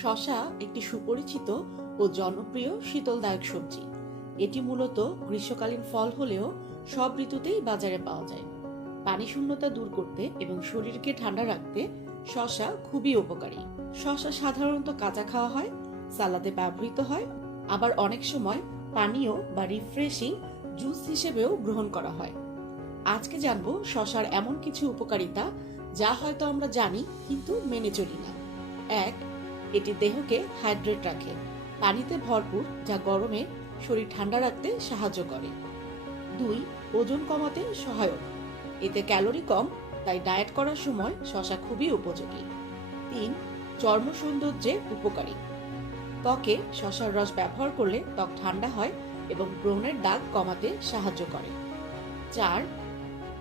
শশা একটি সুপরিচিত ও জনপ্রিয় শীতলদায়ক সবজি। এটি মূলত গ্রীষ্মকালীন ফল হলেও সব ঋতুতেই বাজারে পাওয়া যায়। পানি শূন্যতা দূর করতে এবং শরীরকে ঠান্ডা রাখতে শশা খুবই উপকারী। শশা সাধারণত কাঁচা খাওয়া হয়, সালাদে ব্যবহৃত হয়, আবার অনেক সময় পানীয় বা রিফ্রেশিং জুস হিসেবেও গ্রহণ করা হয়। আজকে জানব শশার এমন কিছু উপকারিতা যা হয়তো আমরা জানি কিন্তু মেনে চলি না। এক এটি দেহকে হাইড্রেট রাখে, পানিতে ভরপুর, যা গরমে শরীর ঠান্ডা রাখতে সাহায্য করে। দুই, ওজন কমাতে সহায়ক। এতে ক্যালোরি কম, তাই ডায়েট করার সময় শশা খুবই উপযোগী। তিন চর্ম সৌন্দর্যে উপকারী। ত্বকে শশার রস ব্যবহার করলে ত্বক ঠান্ডা হয় এবং ব্রণের দাগ কমাতে সাহায্য করে। চার,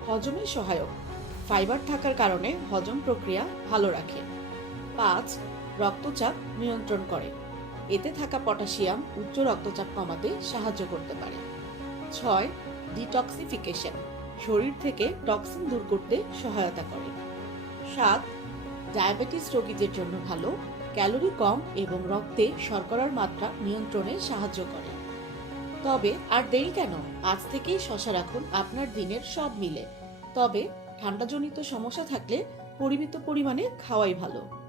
হজমে সহায়ক। ফাইবার থাকার কারণে হজম প্রক্রিয়া ভালো রাখে। পাঁচ রক্তচাপ নিয়ন্ত্রণ করে। এতে থাকা পটাশিয়াম উচ্চ রক্তচাপ কমাতে সাহায্য করতে পারে। ছয়, ডিটক্সিফিকেশন, শরীর থেকে টক্সিন দূর করতে সহায়তা করে। সাত, ডায়াবেটিস রোগীদের জন্য ভালো, ক্যালোরি কম এবং রক্তে শর্করার মাত্রা নিয়ন্ত্রণে সাহায্য করে। তবে, আর দেরি কেন? আজ থেকেই শশা রাখুন আপনার দিনের সব মিলে। তবে, ঠান্ডাজনিত সমস্যা থাকলে পরিমিত পরিমাণে খাওয়াই ভালো।